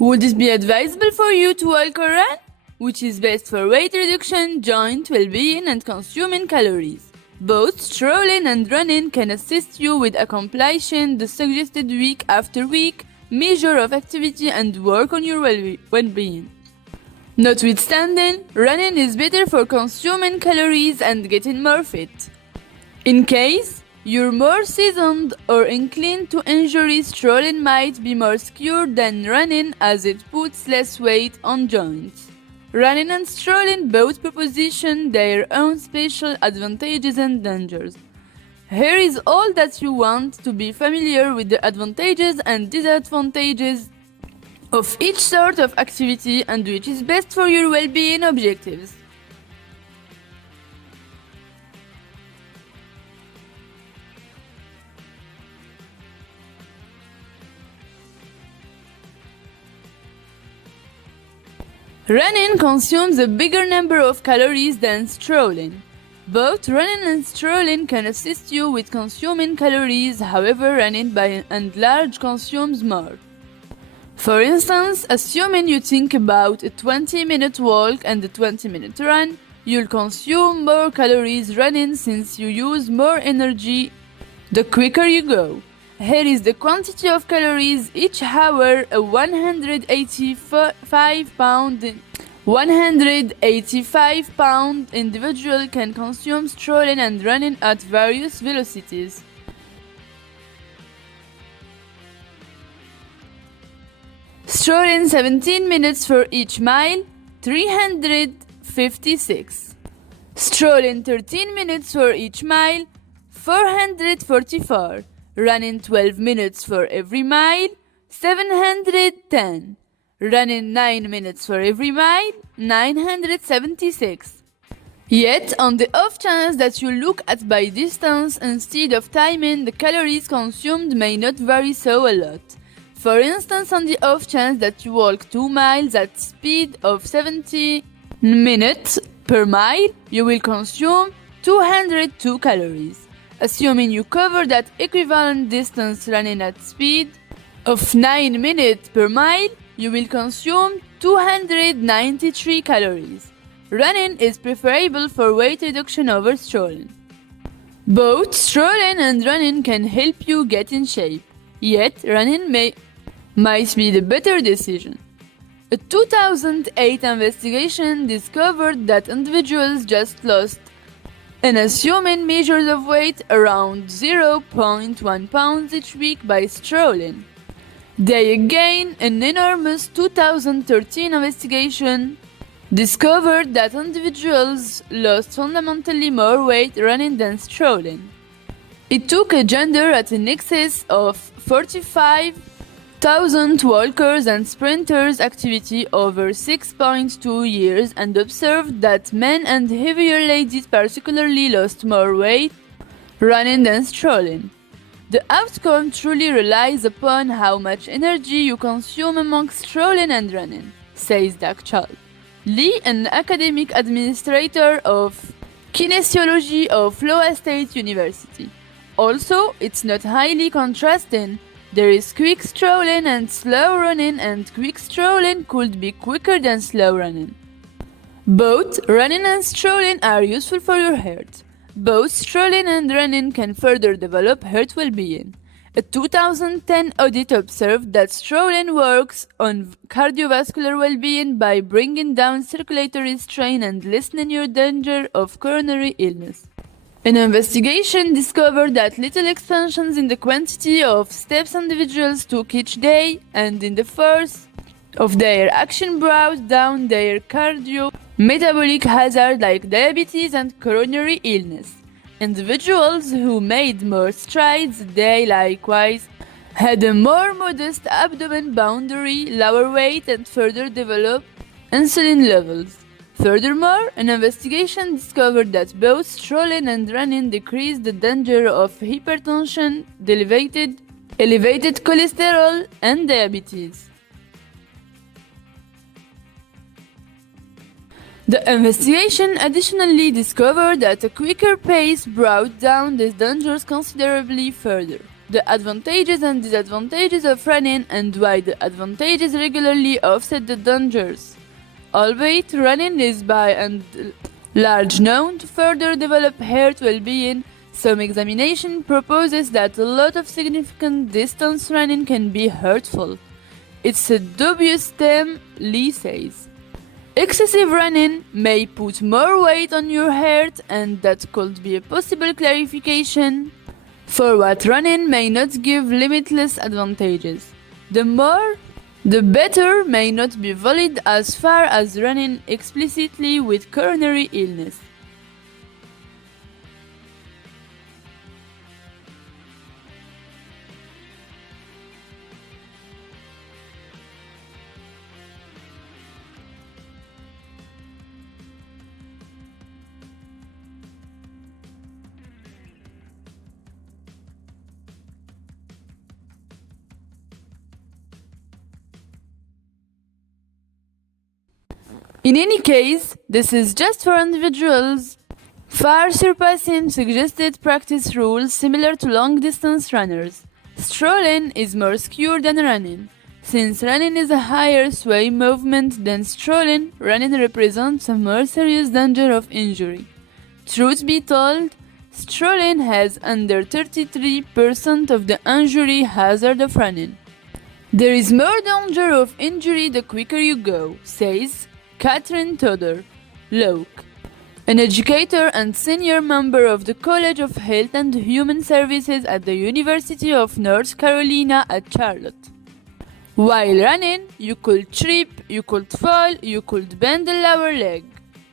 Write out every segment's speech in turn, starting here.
Would it be advisable for you to walk or run? Which is best for weight reduction, joint well-being, and consuming calories? Both strolling and running can assist you with accomplishing the suggested week after week measure of activity and work on your well-being. Notwithstanding, running is better for consuming calories and getting more fit. In case you're more seasoned or inclined to injury, strolling might be more secure than running as it puts less weight on joints. Running and strolling both preposition their own special advantages and dangers. Here is all that you want to be familiar with the advantages and disadvantages of each sort of activity and which is best for your well-being objectives. Running consumes a bigger number of calories than strolling. Both running and strolling can assist you with consuming calories, however, running by and large consumes more. For instance, assuming you think about a 20-minute walk and a 20-minute run, you'll consume more calories running since you use more energy the quicker you go. Here is the quantity of calories each hour a 185 pound individual can consume strolling and running at various velocities. Strolling 17 minutes for each mile, 356. Strolling 13 minutes for each mile, 444. Running 12 minutes for every mile, 710. Running 9 minutes for every mile, 976. Yet, on the off chance that you look at by distance instead of timing, the calories consumed may not vary so a lot. For instance, on the off chance that you walk 2 miles at speed of 70 minutes per mile, you will consume 202 calories. Assuming you cover that equivalent distance running at speed of 9 minutes per mile, you will consume 293 calories. Running is preferable for weight reduction over strolling. Both strolling and running can help you get in shape, yet running might be the better decision. A 2008 investigation discovered that individuals just lost and assuming measures of weight around 0.1 pounds each week by strolling. They again, an enormous 2013 investigation discovered that individuals lost fundamentally more weight running than strolling. It took a gender at an excess of 45,000 walkers and sprinters activity over 6.2 years and observed that men and heavier ladies particularly lost more weight running than strolling. The outcome truly relies upon how much energy you consume amongst strolling and running, says Doug Charles Lee, an academic administrator of kinesiology of Iowa State University. Also, it's not highly contrasting. There is quick strolling and slow running, and quick strolling could be quicker than slow running. Both running and strolling are useful for your health. Both strolling and running can further develop heart well-being. A 2010 audit observed that strolling works on cardiovascular well-being by bringing down circulatory strain and lessening your danger of coronary illness. An investigation discovered that little expansions in the quantity of steps individuals took each day and in the force of their action brought down their cardio-metabolic hazard like diabetes and coronary illness. Individuals who made more strides, they likewise had a more modest abdomen boundary, lower weight, and further developed insulin levels. Furthermore, an investigation discovered that both strolling and running decreased the danger of hypertension, elevated cholesterol, and diabetes. The investigation additionally discovered that a quicker pace brought down these dangers considerably further. the advantages and disadvantages of running and why the advantages regularly offset the dangers. Albeit running is by and large known to further develop heart well-being, some examination proposes that a lot of significant distance running can be hurtful. It's a dubious term, Lee says. Excessive running may put more weight on your heart, and that could be a possible clarification for what running may not give limitless advantages. The more, the better may not be valid as far as running explicitly with coronary illness. In any case, this is just for individuals, far surpassing suggested practice rules similar to long-distance runners. Strolling is more secure than running. Since running is a higher sway movement than strolling, running represents a more serious danger of injury. Truth be told, strolling has under 33% of the injury hazard of running. There is more danger of injury the quicker you go, says Catherine Toder, Locke, an educator and senior member of the College of Health and Human Services at the University of North Carolina at Charlotte. While running, you could trip, you could fall, you could bend the lower leg.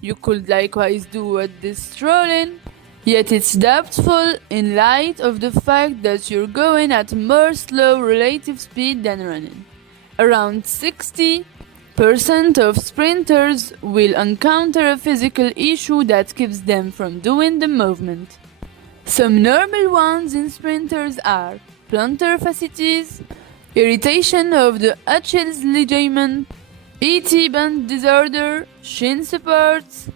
You could likewise do what this strolling, yet it's doubtful in light of the fact that you're going at a more slow relative speed than running. Around 60% of sprinters will encounter a physical issue that keeps them from doing the movement. Some normal ones in sprinters are plantar fasciitis, irritation of the Achilles ligament, ET band disorder, shin supports,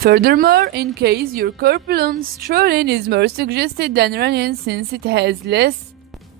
Furthermore, in case your corpulence, strolling is more suggested than running since it has less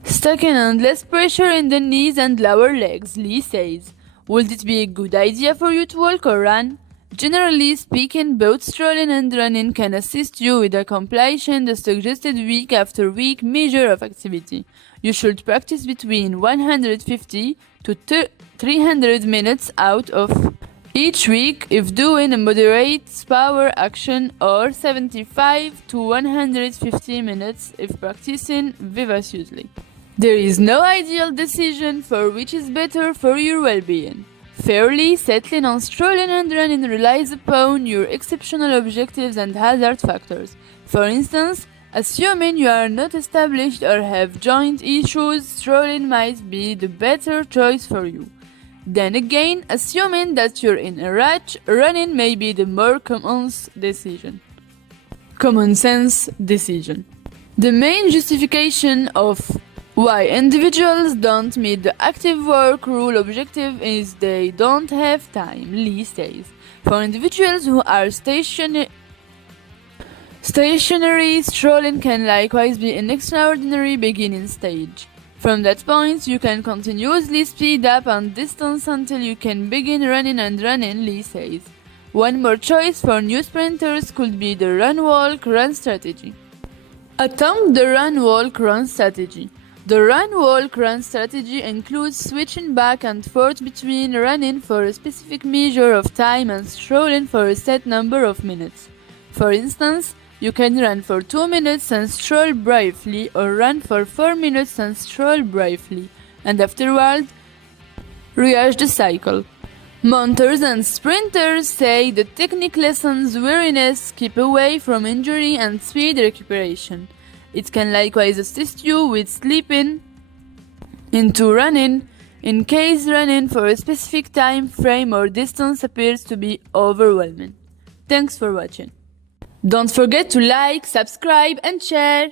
stacking and less pressure in the knees and lower legs, Lee says. Would it be a good idea for you to walk or run? Generally speaking, both strolling and running can assist you with accomplishing the suggested week after week measure of activity. You should practice between 150 to 300 minutes out of each week if doing a moderate power action, or 75 to 150 minutes if practicing vivaciously. There is no ideal decision for which is better for your well-being. Fairly settling on strolling and running relies upon your exceptional objectives and hazard factors. For instance, assuming you are not established or have joint issues, strolling might be the better choice for you. Then again, assuming that you're in a rush, running may be the more common sense decision. The main justification of why individuals don't meet the active work rule objective is they don't have time, Lee says. For individuals who are stationary, strolling can likewise be an extraordinary beginning stage. From that point, you can continuously speed up and distance until you can begin running and running, Lee says. One more choice for new sprinters could be the run-walk-run strategy. Attempt the run-walk-run strategy. The run-walk-run strategy includes switching back and forth between running for a specific measure of time and strolling for a set number of minutes. For instance, you can run for 2 minutes and stroll briefly, or run for 4 minutes and stroll briefly, and afterward, rehash the cycle. Mounters and sprinters say the technique lessens weariness, keep away from injury, and speed recuperation. It can likewise assist you with sleeping into running in case running for a specific time frame or distance appears to be overwhelming. Thanks for watching. Don't forget to like, subscribe and share.